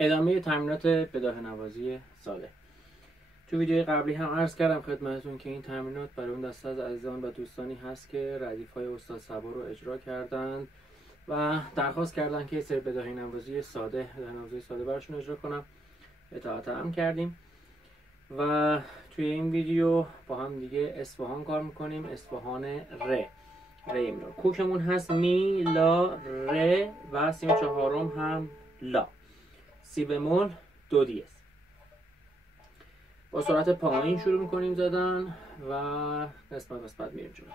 ادامه تمرینات بداهه نوازی ساده. تو ویدیوی قبلی هم عرض کردم خدمتتون که این تمرینات برای اون دسته از عزیزان و دوستانی هست که ردیف‌های استاد صبا رو اجرا کردند و درخواست کردن که سری بداهه نوازی ساده براشون اجرا کنم. اطاعت هم کردیم و توی این ویدیو با هم دیگه اصفهان کار میکنیم. اصفهان ر ایمرا. کوکمون هست می، لا، ر و سیم چهارم هم لا. سی بمول، دو دیез. با سرعت پایین شروع میکنیم زدن و قسمت میریم جلو.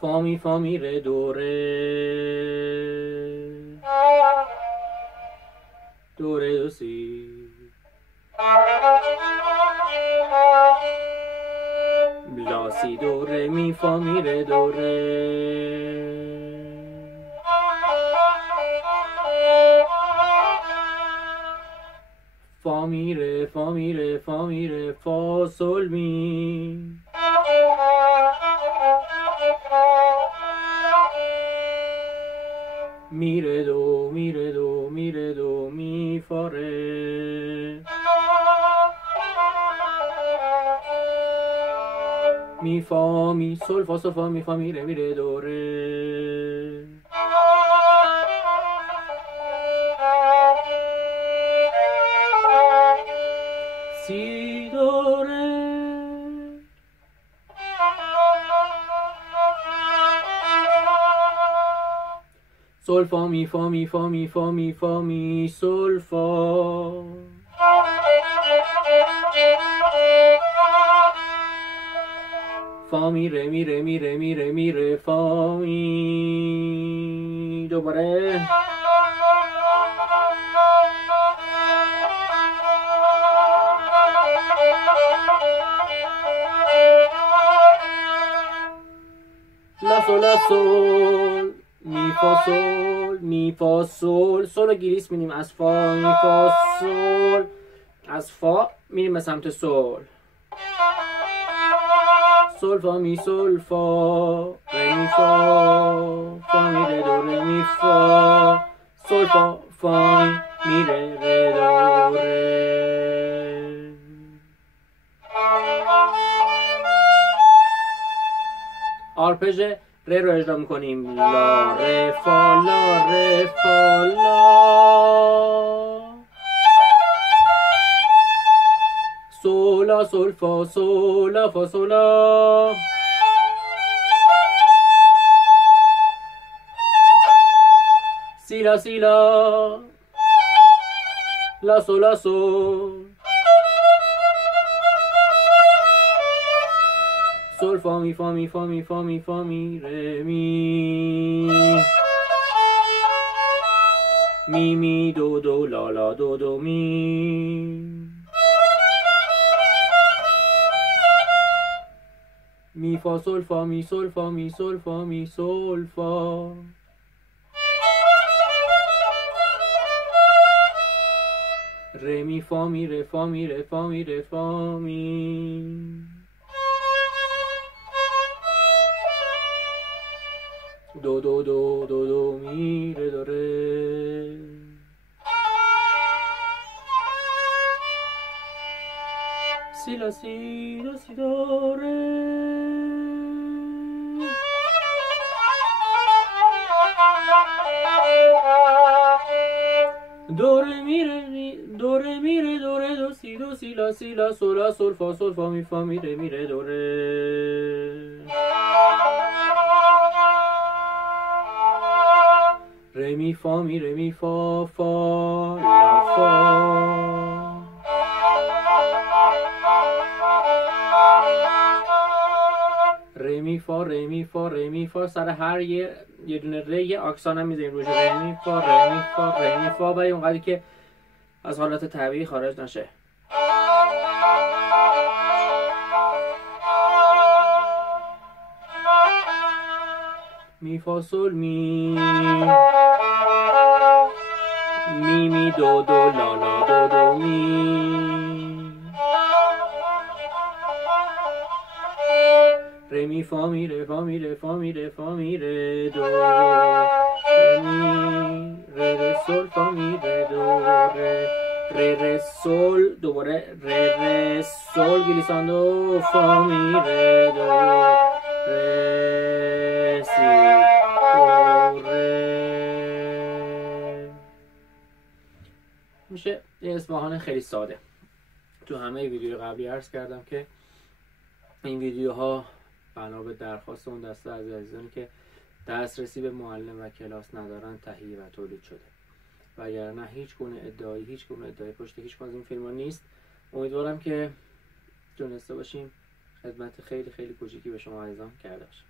فامی فامی ره دوره دو سی، لا سی دوره می فامی ره دوره، فامی ره فا سل می، میره دو می فا ره، می فا می سل فا سل فا می فا میره دو ره، سی دو ره، سل فا می فا می فا می فا می فا می سل فا، فا میره فا می. دوباره لا سل می فا سل سل گریس میدیم از فا، می فا سل، از فا میریم به سمت سل، سل فا می سل فا ره می فا، فا می ره دو ره می فا، سل فا فا می ره ره دو ره. آرپژ ره رو اجرا میکنیم. لا ره فا لا ره فا لا، سولا سل فا سولا فا سولا، سیلا لا سولا سول، سل فا می فا می فا می فا می فا می ره می دو لا دو می فا سل فا می سل فا می سل فا می سل فا، ره می فا می ره فا می ره فا می ره فا می، دو می ره دو ره، سی لا سی دو ره، دو ره می ره دو سی لا سولا سل فا می ره دو ره، ره می فا فا لا فا، ره می فا سر هر یه دونه ره یه آکسان هم میذاریم روش. ره می فا برای اونقدری که از حالت طبیعی خارج نشه. می فا سل می دو لا دو می، ره می فا می ره فا می ره فا می ره فا می ره دو ره می ره ره سل فا می ره دو ره ره ره سل دوباره ره ره سل گلیساندو فا می ره دو ره سی دو ره. میشه یه اصفهان خیلی ساده. تو همه ویدیو قبلی عرض کردم که این ویدیوها بنا به درخواست اون دسته از عزیزانی که دسترسی به معلم و کلاس ندارن تهیه و تولید شده، وگرنه هیچ گونه ادعایی پشت هیچ کدوم از این فیلم‌ها نیست. امیدوارم که تونسته باشیم خدمت خیلی خیلی کوچیکی به شما عزیزان کرده باشیم.